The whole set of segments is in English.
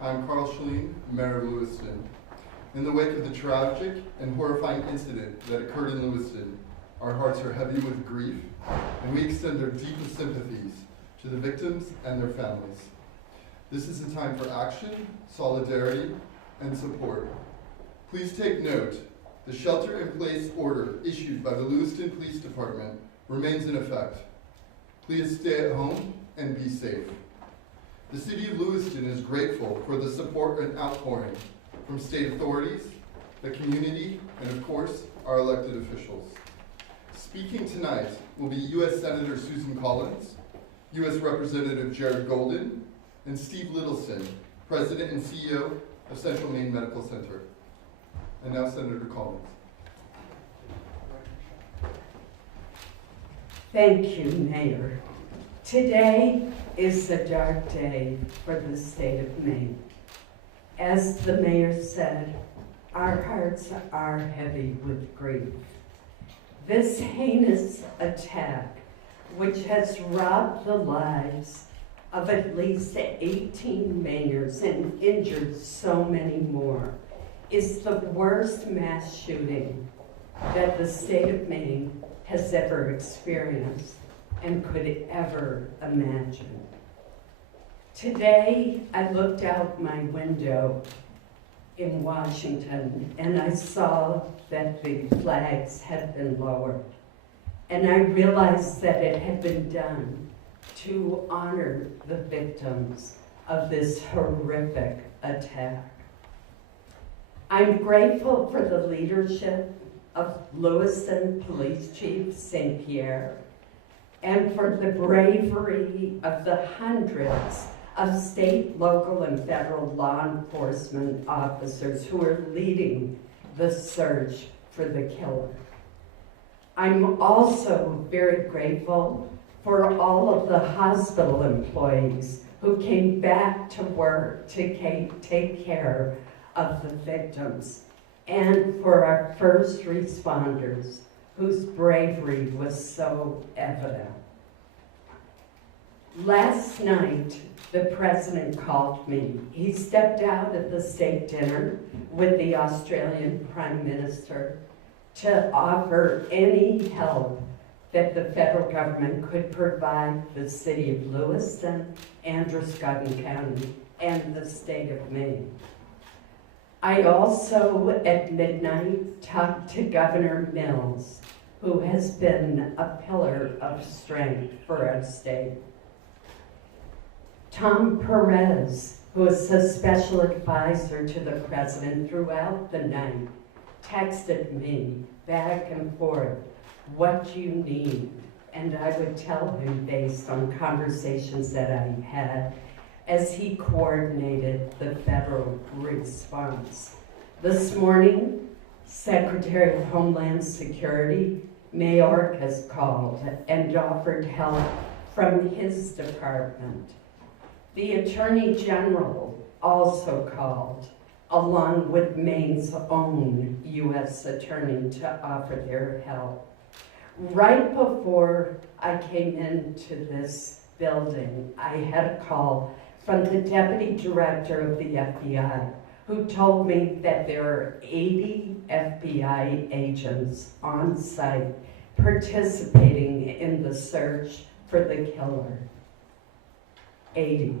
I'm Carl Schleen, Mayor of Lewiston. In the wake of the tragic and horrifying incident that occurred in Lewiston, our hearts are heavy with grief, and we extend our deepest sympathies to the victims and their families. This is a time for action, solidarity, and support. Please take note, the shelter-in-place order issued by the Lewiston Police Department remains in effect. Please stay at home and be safe. The City of Lewiston is grateful for the support and outpouring from state authorities, the community, and of course, our elected officials. Speaking tonight will be U.S. Senator Susan Collins, U.S. Representative Jared Golden, and Steve Littleson, President and CEO of Central Maine Medical Center. And now Senator Collins. Thank you, Mayor. Today is a dark day for the state of Maine. As the Mayor said, our hearts are heavy with grief. This heinous attack, which has robbed the lives of at least 18 Mainers and injured so many more, is the worst mass shooting that the state of Maine has ever experienced and could ever imagine. Today, I looked out my window in Washington and I saw that the flags had been lowered. And I realized that it had been done to honor the victims of this horrific attack. I'm grateful for the leadership of Lewiston Police Chief St. Pierre and for the bravery of the hundreds of state, local, and federal law enforcement officers who are leading the search for the killer. I'm also very grateful for all of the hospital employees who came back to work to take care of the victims, and for our first responders whose bravery was so evident. Last night, the President called me. He stepped out at the state dinner with the Australian Prime Minister to offer any help that the federal government could provide the city of Lewiston, Androscoggin County, and the state of Maine. I also, at midnight, talked to Governor Mills, who has been a pillar of strength for our state. Tom Perez, who is a special advisor to the president throughout the night, texted me back and forth, what you need, and I would tell him based on conversations that I had as he coordinated the federal response. This morning, Secretary of Homeland Security, Mayorkas, has called and offered help from his department. The Attorney General also called, along with Maine's own U.S. Attorney, to offer their help. Right before I came into this building, I had a call from the Deputy Director of the FBI, who told me that there are 80 FBI agents on site participating in the search for the killer. 80.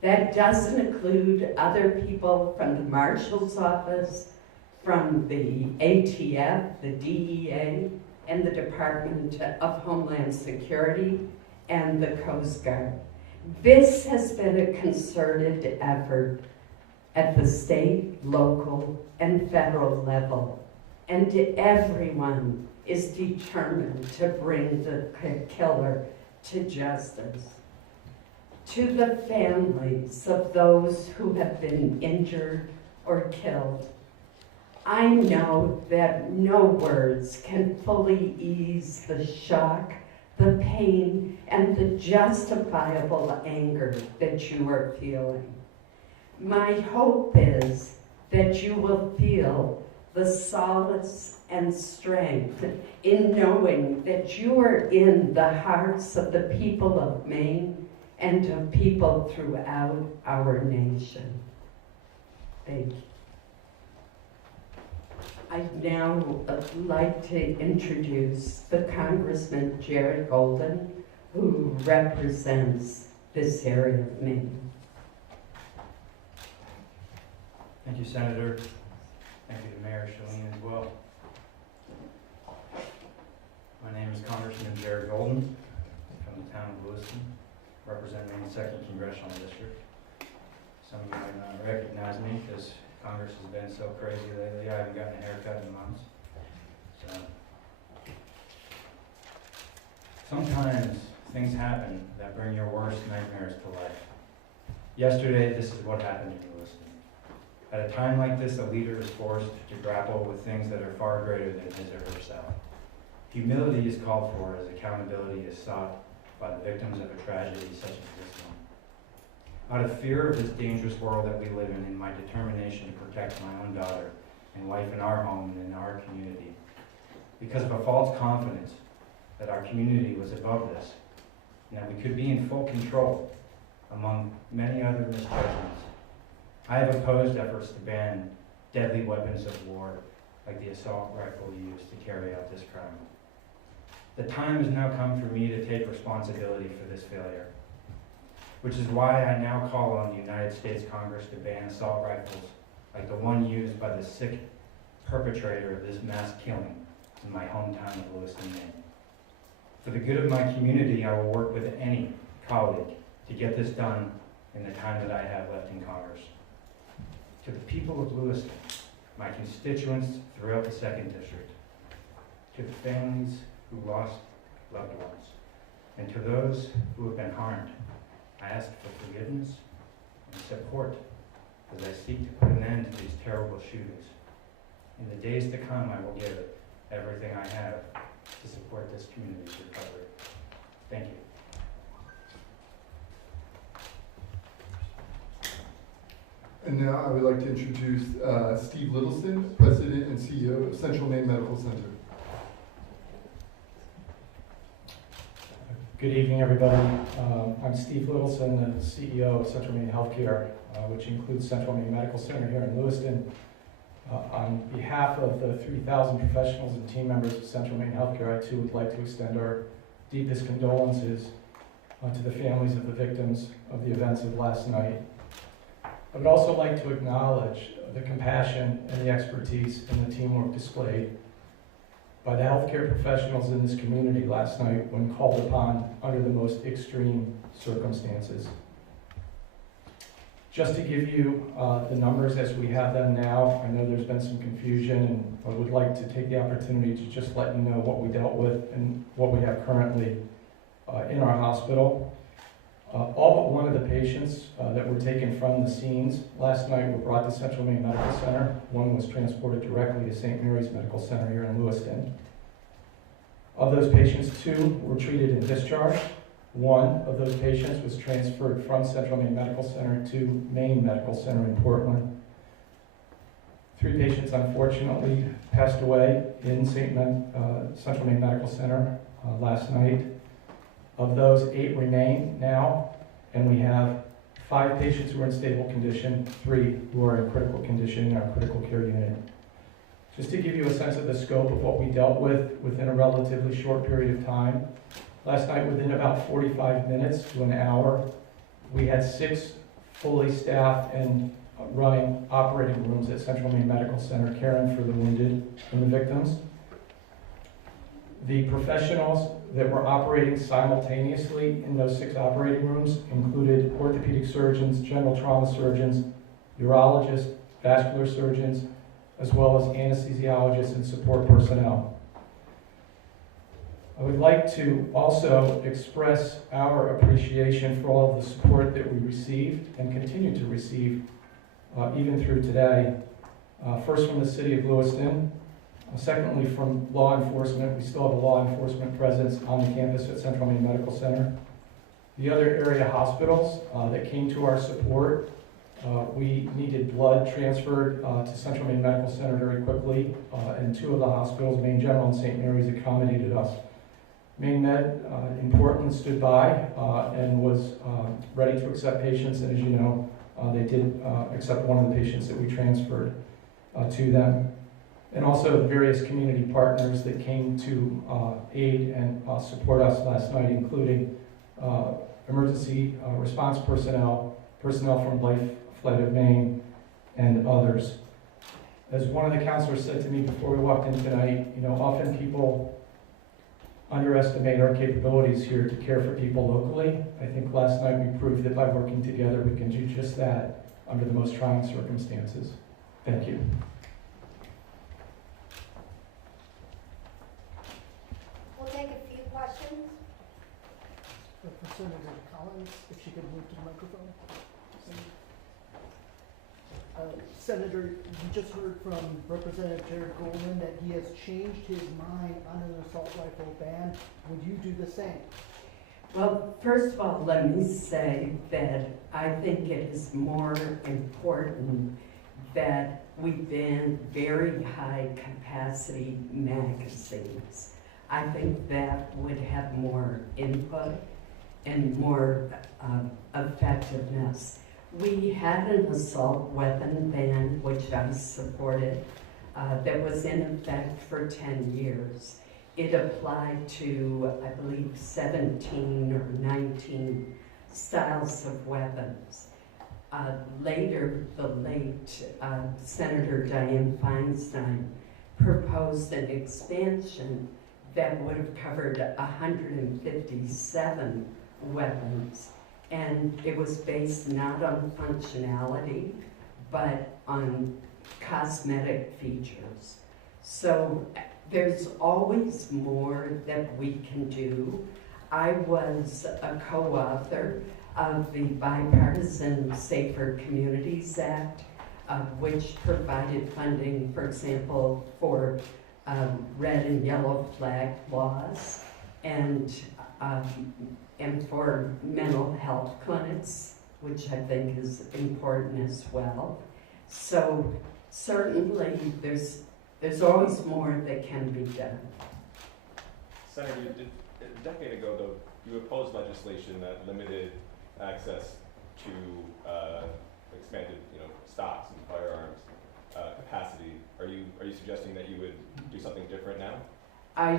That doesn't include other people from the Marshal's Office, from the ATF, the DEA, and the Department of Homeland Security, and the Coast Guard. This has been a concerted effort at the state, local, and federal level, and everyone is determined to bring the killer to justice. To the families of those who have been injured or killed, I know that no words can fully ease the shock, the pain, and the justifiable anger that you are feeling. My hope is that you will feel the solace and strength in knowing that you are in the hearts of the people of Maine and of people throughout our nation. Thank you. I'd now like to introduce the Congressman Jared Golden, who represents this area of Maine. Thank you, Senator. Thank you to Mayor Shalene as well. My name is Congressman Pierre from the town of Lewiston, representing the 2nd Congressional District. Some of you might not recognize me because Congress has been so crazy lately. I haven't gotten a haircut in months. So sometimes things happen that bring your worst nightmares to life. Yesterday, this is what happened in Lewiston. At a time like this, a leader is forced to grapple with things that are far greater than his or herself. Humility is called for as accountability is sought by the victims of a tragedy such as this one. Out of fear of this dangerous world that we live in my determination to protect my own daughter and wife in our home and in our community, because of a false confidence that our community was above this, and that we could be in full control, among many other misjudgments, I have opposed efforts to ban deadly weapons of war like the assault rifle used to carry out this crime. The time has now come for me to take responsibility for this failure, which is why I now call on the United States Congress to ban assault rifles like the one used by the sick perpetrator of this mass killing in my hometown of Lewiston, Maine. For the good of my community, I will work with any colleague to get this done in the time that I have left in Congress. To the people of Lewiston, my constituents throughout the 2nd District, to the families who lost loved ones, and to those who have been harmed, I ask for forgiveness and support as I seek to put an end to these terrible shootings. In the days to come, I will give everything I have to support this community's recovery. Thank you. And now I would like to introduce Steve Littleson, President and CEO of Central Maine Medical Center. Good evening, everybody. I'm Steve Littleson, the CEO of Central Maine Healthcare, which includes Central Maine Medical Center here in Lewiston. On behalf of the 3,000 professionals and team members of Central Maine Healthcare, I too would like to extend our deepest condolences to the families of the victims of the events of last night. I would also like to acknowledge the compassion and the expertise and the teamwork displayed by the healthcare professionals in this community last night when called upon under the most extreme circumstances. Just to give you the numbers as we have them now, I know there's been some confusion, and I would like to take the opportunity to just let you know what we dealt with and what we have currently in our hospital. All but one of the patients that were taken from the scenes last night were brought to Central Maine Medical Center. One was transported directly to St. Mary's Medical Center here in Lewiston. Of those patients, 2 were treated and discharged. 1 of those patients was transferred from Central Maine Medical Center to Maine Medical Center in Portland. 3 patients, unfortunately, passed away in Central Maine Medical Center last night. Of those, 8 remain now, and we have 5 patients who are in stable condition, 3 who are in critical condition in our critical care unit. Just to give you a sense of the scope of what we dealt with within a relatively short period of time, last night within about 45 minutes to an hour, we had 6 fully staffed and running operating rooms at Central Maine Medical Center caring for the wounded and the victims. The professionals that were operating simultaneously in those 6 operating rooms included orthopedic surgeons, general trauma surgeons, urologists, vascular surgeons, as well as anesthesiologists and support personnel. I would like to also express our appreciation for all of the support that we received and continue to receive even through today. First from the city of Lewiston. Secondly, from law enforcement. We still have a law enforcement presence on the campus at Central Maine Medical Center. The other area hospitals that came to our support, we needed blood transferred to Central Maine Medical Center very quickly, and 2 of the hospitals, Maine General and St. Mary's, accommodated us. Maine Med in Portland stood by and was ready to accept patients, and as you know, They did accept one of the patients that we transferred to them. And also the various community partners that came to aid and support us last night, including emergency response personnel from Life Flight of Maine, and others. As one of the counselors said to me before we walked in tonight, often people underestimate our capabilities here to care for people locally. I think last night we proved that by working together we can do just that under the most trying circumstances. Thank you. We'll take a few questions. For Senator Collins, if she could move to the microphone. Senator, you just heard from Representative Jared Goldman that he has changed his mind on an assault rifle ban. Would you do the same? Well, first of all, let me say that I think it is more important that we ban very high capacity magazines. I think that would have more input and more effectiveness. We had an assault weapon ban, which I supported, that was in effect for 10 years. It applied to, I believe, 17 or 19 styles of weapons. Later, the late Senator Dianne Feinstein proposed an expansion that would have covered 157 weapons. And it was based not on functionality, but on cosmetic features. So there's always more that we can do. I was a co-author of the bipartisan Safer Communities Act, which provided funding, for example, for red and yellow flag laws and for mental health clinics, which I think is important as well. So certainly there's always more that can be done. Senator, a decade ago, though, you opposed legislation that limited access to expanded, stocks and firearms capacity. Are you suggesting that you would do something different now? I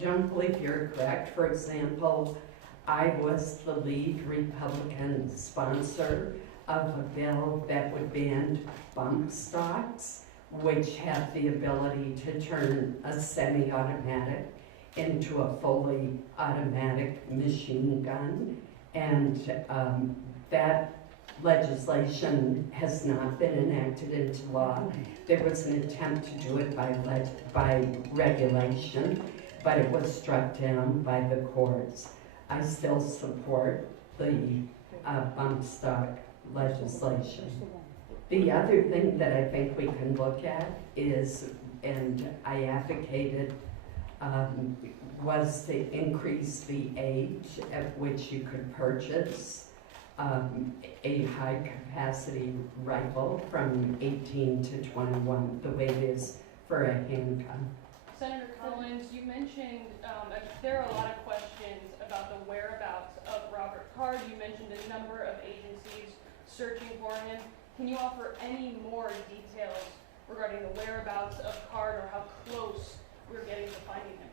don't believe you're correct. For example, I was the lead Republican sponsor of a bill that would ban bump stocks, which have the ability to turn a semi-automatic into a fully automatic machine gun. And that legislation has not been enacted into law. There was an attempt to do it by regulation, but it was struck down by the courts. I still support the bump stock legislation. The other thing that I think we can look at is, and I advocated, was to increase the age at which you could purchase a high-capacity rifle from 18 to 21, the way it is for a handgun. Senator Collins, you mentioned there are a lot of questions about the whereabouts of Robert Card. You mentioned a number of agencies searching for him. Can you offer any more details regarding the whereabouts of Card or how close we're getting to finding him?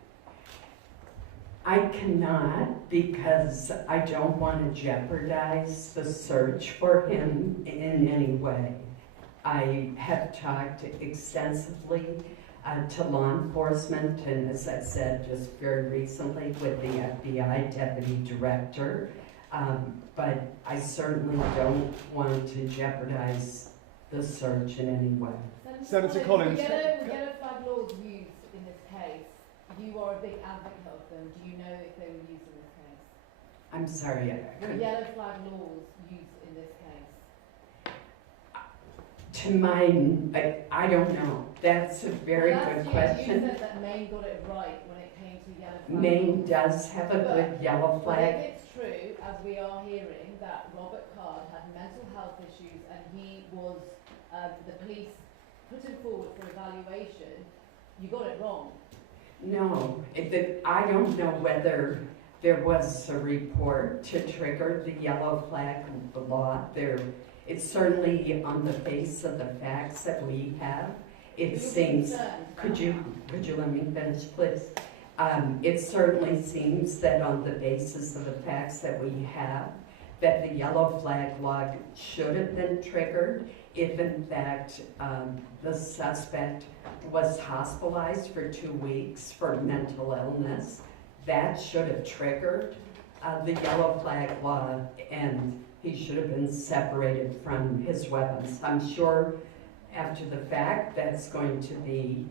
I cannot, because I don't want to jeopardize the search for him in any way. I have talked extensively to law enforcement, and as I said just very recently with the FBI Deputy Director, but I certainly don't want to jeopardize the search in any way. Senator Collins. Yellow flag laws used in this case. You are a big advocate of them. Do you know if they were used in this case? I'm sorry, The yellow flag laws used in this case. to my, I don't know. That's a very good question. You said that Maine got it right when it came to yellow flag Maine laws. does have a good yellow But flag. if it's true, as we are hearing, that Robert Card had mental health issues and he was, the police put him forward for evaluation, you got it wrong. No, I don't know whether there was a report to trigger the yellow flag law. It's certainly on the face of the facts that we have. It You're seems, concerned could about you let me finish, please? It certainly seems that on the basis of the facts that we have, that the yellow flag law should have been triggered if in fact the suspect was hospitalized for 2 weeks for mental illness. That should have triggered the yellow flag law, and he should have been separated from his weapons. I'm sure after the fact that's going to be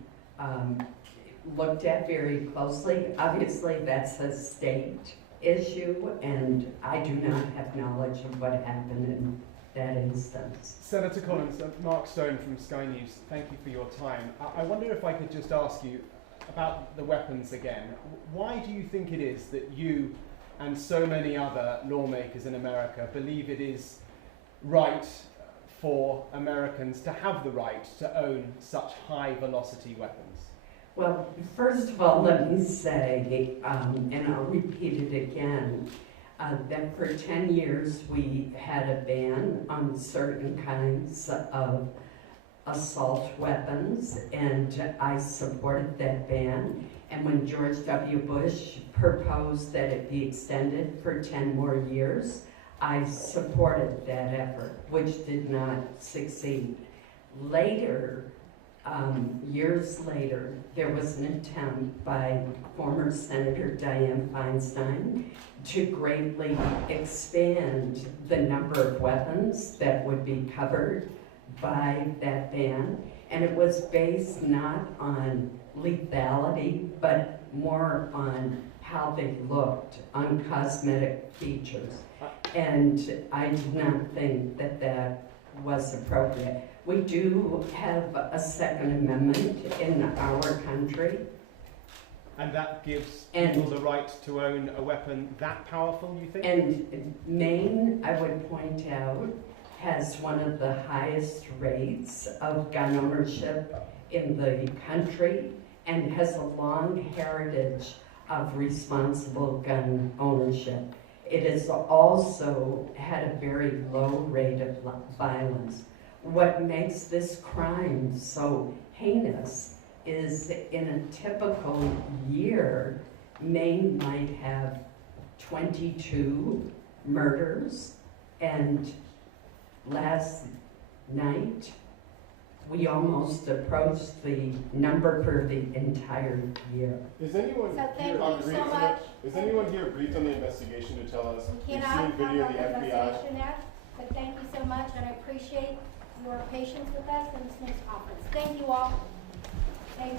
looked at very closely. Obviously, that's a state issue, and I do not have knowledge of what happened in that instance. Senator Collins, Mark Stone from Sky News, thank you for your time. I wonder if I could just ask you about the weapons again. Why do you think it is that you and so many other lawmakers in America believe it is right for Americans to have the right to own such high-velocity weapons? Well, first of all, let me say, and I'll repeat it again, that for 10 years we had a ban on certain kinds of assault weapons, and I supported that ban. And when George W. Bush proposed that it be extended for 10 more years, I supported that effort, which did not succeed. Later, years later, there was an attempt by former Senator Dianne Feinstein to greatly expand the number of weapons that would be covered by that ban. And it was based not on lethality, but more on how they looked, on cosmetic features. And I do not think that that was appropriate. We do have a Second Amendment in our country. And that gives people the right to own a weapon that powerful, you think? And Maine, I would point out, has one of the highest rates of gun ownership in the country and has a long heritage of responsible gun ownership. It has also had a very low rate of violence. What makes this crime so heinous is in a typical year, Maine might have 22 murders, and last night we almost approached the number for the entire year. Is anyone So thank here you agreed so on much. Is anyone here briefed on the investigation to tell us We we've cannot seen video of the have an FBI? investigation yet, but thank you so much, and I appreciate your patience with us in this next conference. Thank you all. Thank you.